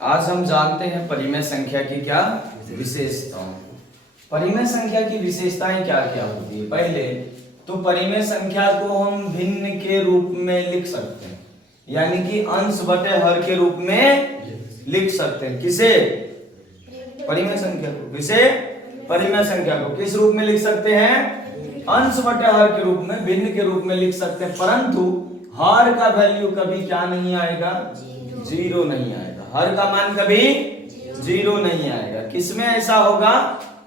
आज हम जानते हैं परिमेय संख्या की क्या विशेषताओं। परिमेय संख्या की विशेषताएं क्या क्या होती है। पहले तो परिमेय संख्या को हम भिन्न के रूप में लिख सकते हैं, यानी कि अंश बटे हर के रूप में लिख सकते हैं। किसे? परिमेय संख्या को। किसे? परिमेय संख्या को किस रूप में लिख सकते हैं? अंश बटे हर के रूप में, भिन्न के रूप में लिख सकते हैं। परंतु हर का वैल्यू कभी क्या नहीं आएगा? जीरो नहीं आएगा। हर का मान कभी जीरो नहीं आएगा। किसमें ऐसा होगा?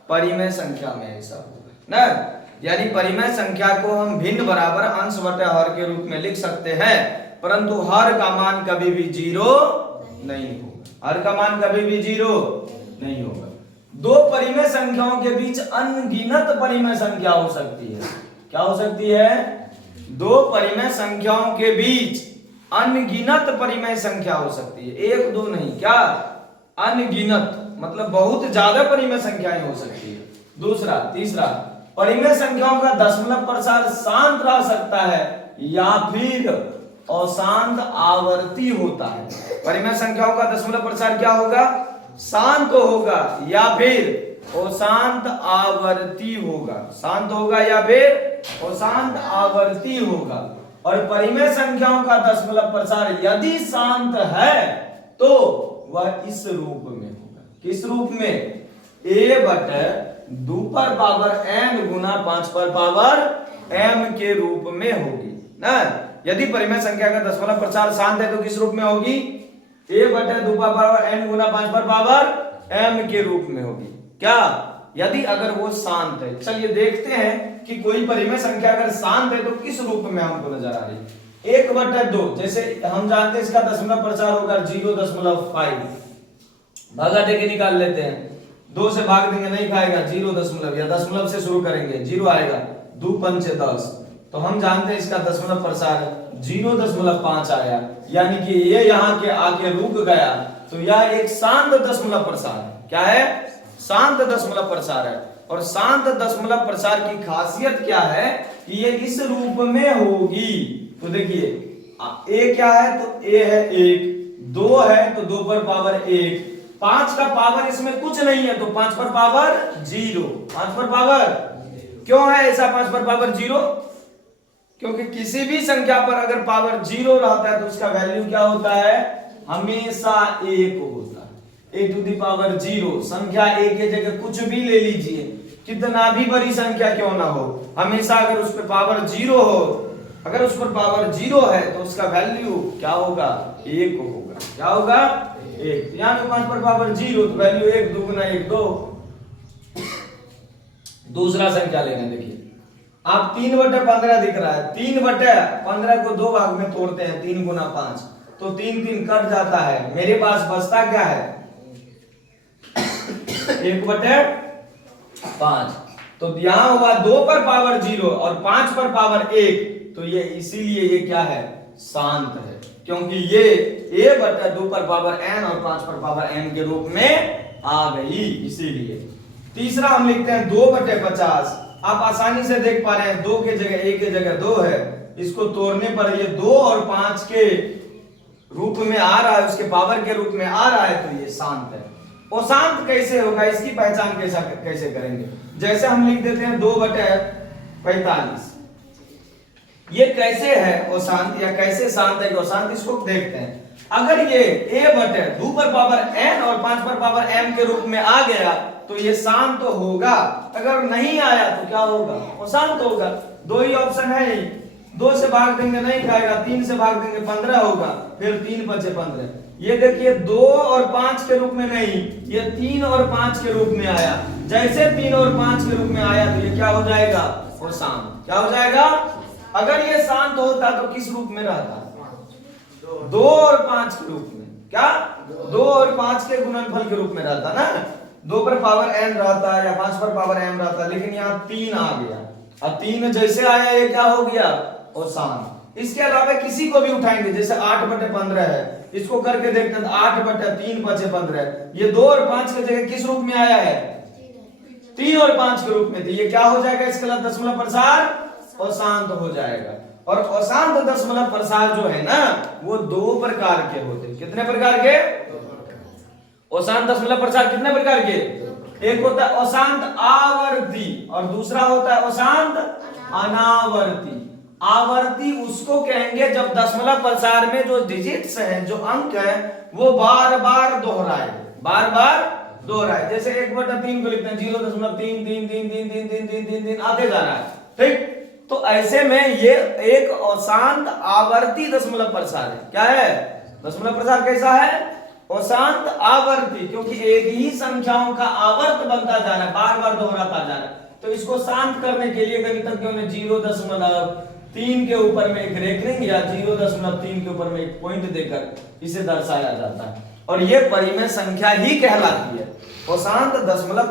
परिमेय संख्या में ऐसा होगा ना। यानी परिमेय संख्या को हम भिन्न बराबर अंश बटे हर के रूप में लिख सकते हैं, परंतु हर का मान कभी भी जीरो नहीं होगा। हर का मान कभी भी जीरो नहीं होगा। दो परिमेय संख्याओं के बीच अनगिनत परिमेय संख्या हो सकती है। क्या हो सकती है? दो परिमेय संख्याओं के बीच अनगिनत परिमेय संख्या हो सकती है। एक दो नहीं, क्या? अनगिनत मतलब बहुत ज्यादा परिमेय संख्याएं हो सकती है। दूसरा, तीसरा, परिमेय संख्याओं का दशमलव प्रसार शांत रह सकता है या फिर अशांत आवर्ती होता है। परिमेय संख्याओं का दशमलव प्रसार क्या होगा? शांत होगा या फिर अशांत आवर्ती होगा। शांत होगा या फिर अशांत आवर्ती होगा। और परिमेय संख्याओं का दशमलव प्रसार यदि शांत है तो वह इस रूप में होगा। किस रूप में? a बटे 2 पर पावर n गुना 5 पर पावर m के रूप में होगी ना। यदि परिमेय संख्या का दशमलव प्रसार शांत है तो किस रूप में होगी? a बटे 2 पर पावर n गुना 5 पर पावर m के रूप में होगी। क्या? यदि अगर वो शांत है। चलिए देखते हैं कि कोई परिमेय संख्या अगर शांत है तो किस रूप में हमको नजर आ रही है। 1 बटे 2, जैसे हम जानते हैं इसका दशमलव प्रसार होगा 0.5। भागा देके निकाल लेते हैं। 2 से भाग देंगे नहीं खाएगा, 0 या दशमलव से शुरू करेंगे, 0 आएगा। 2 पंचे 10, तो हम जानते हैं इसका दशमलव प्रसार 0.5 आया, यानी कि ये यहाँ के आके रुक गया, तो यह एक शांत दशमलव प्रसार है। क्या है? शांत दशमलव प्रसार है। और शांत दशमलव प्रसार की खासियत क्या है कि ये इस रूप में होगी। तो देखिए a क्या है? तो a है 1, 2 है तो 2 पर पावर 1, 5 का पावर इसमें कुछ नहीं है तो 5 पर पावर 0। 5 पर पावर क्यों है ऐसा? 5 पर पावर 0 क्योंकि किसी भी संख्या पर अगर पावर 0 रहता है तो उसका वैल्यू क्या होता है? हमेशा 1 होता है। a to the power 0। संख्या a के जगह कुछ भी ले लीजिए, कितना भी बड़ी संख्या क्यों ना हो, हमेशा अगर उस पर पावर 0 हो, अगर उस पर पावर 0 है तो उसका वैल्यू क्या होगा? 1 होगा। क्या होगा? 1। यहाँ पे 5 पर पावर 0 तो वैल्यू 1, 2 गुना 1 2। दूसरा संख्या लेना, देखिए आप 3 बटे 15 दिख रहा है। 3 बटे 15 को 2 भाग में तोड़ते हैं, 3 गुना 5, तो 3 3 कट जाता है। मेरे पास बचता क्या है? 1 बटे 5। तो यहां हुआ 2 पर पावर 0 और 5 पर पावर 1, तो ये इसीलिए ये क्या है? शांत है, क्योंकि ये a बटे 2 पर पावर n और 5 पर पावर m के रूप में आ गई, इसीलिए। तीसरा हम लिखते हैं 2 बटे 50। आप आसानी से देख पा रहे हैं 2 के जगह 1 के जगह 2 है, इसको तोड़ने पर ये 2 और 5 के रूप में आ रहा है, उसके पावर के रूप में आ रहा है, तो ये शांत है। और शांत कैसे होगा, इसकी पहचान कैसे करेंगे? जैसे हम लिख देते हैं 2 बटे 45। ये कैसे है अशांत या कैसे शांत है अशांत, इसको देखते हैं। अगर ये a बटे 2 पर पावर n और 5 पर पावर m के रूप में आ गया तो ये शांत तो होगा। अगर नहीं आया तो क्या होगा? अशांत होगा। 2 ही ऑप्शन है। 2 से भाग देंगे नहीं खाएगा, 3 से भाग देंगे 15 होगा, फिर 3 बचे 15। ये देखिए 2 और 5 के रूप में नहीं, ये 3 और 5 के रूप में आया। जैसे 3 और 5 के रूप में आया तो ये क्या हो जाएगा? वो शांत। क्या हो जाएगा? अगर ये शांत होता तो किस रूप में रहता? 2 और 5 के रूप में। क्या? 2 और 5 के गुणनफल के रूप में रहता ना। 2 पर पावर n रहता है या 5 पर पावर m रहता, लेकिन यहाँ 3 आ गया। अब 3 जैसे आया ये क्या हो गया? और शांत। इसके अलावा किसी को भी उठाएंगे, जैसे 8 बटे 15 है, इसको करके देखते हैं 8 बटे 3 बचे 15। ये 2 और 5 की जगह किस रूप में आया है? 3 और 5 के रूप में। तो ये क्या हो जाएगा? इसका दशमलव प्रसार अशांत हो जाएगा। और अशांत दशमलव प्रसार जो है ना, वो 2 प्रकार के होते हैं। कितने प्रकार के? अशांत दशमलव प्रसार कितने प्रकार के? एक होता है अशांत आवर्ती और दूसरा होता है अशांत अनावर्ती। आवर्ती उसको कहेंगे जब दशमलव प्रसार में जो डिजिट्स हैं, जो अंक है, वो बार बार दोहराए, बार बार दोहराए। जैसे 1/3 को लिखते हैं 0.333333333 आते जा रहा है, ठीक। तो ऐसे में ये एक अशांत आवर्ती दशमलव प्रसार है। क्या है? दशमलव प्रसार कैसा है? अशांत आवर्ती, क्योंकि एक ही संख्याओं का आवर्त बनता जा रहा है, बार बार दोहराता जा रहा है। तो इसको शांत करने के लिए गणितज्ञों ने 0.3 के ऊपर में एक रेखिंग या 0.3 के ऊपर में एक पॉइंट देकर इसे दर्शाया जाता है, और ये परिमेय संख्या ही कहलाती है। अशांत दशमलव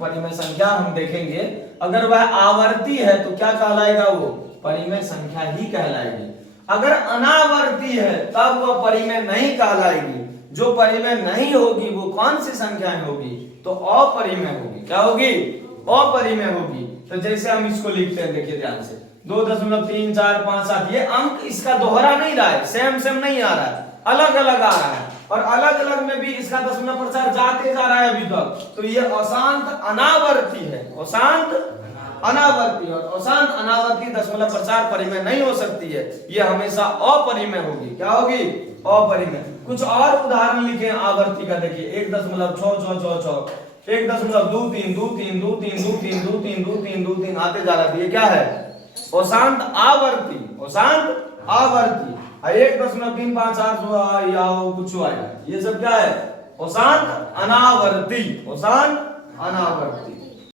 परिमेय संख्या हम देखेंगे, अगर वह आवर्ती है तो क्या कहलाएगा? वो परिमेय संख्या ही कहलाएगी। अगर अनावर्ती है तब वह परिमेय नहीं कहलाएगी। जो परिमेय नहीं होगी वो कौन सी संख्याएं होगी? तो अपरिमेय होगी। क्या होगी? अपरिमेय होगी। तो जैसे हम इसको लिखते हैं, देखिए ध्यान से, 2.3457, ये अंक इसका दोहरा नहीं रहा है, सेम सेम नहीं आ रहा है, अलग अलग आ रहा है, और अलग अलग में भी इसका दशमलव प्रसार जाते जा रहा है अभी तक। तो ये अशांत अनावर्ती है, अशांत अनावर्ती, और अशांत अनावर्ती दशमलव प्रसार परिमेय नहीं हो सकती है, ये हमेशा अपरिमेय होगी। क्या होगी? अपरिमेय। कुछ और उदाहरण लिखे आवर्ती का, देखिए 1.66666, 1.23232323232323 आते जा रहा है, ये क्या है? अशांत आवर्ती, अशांत आवर्ती। 1.358 या कुछ आएगा, ये सब क्या है? अशांत अनावर्ती, अशांत अनावर्ती।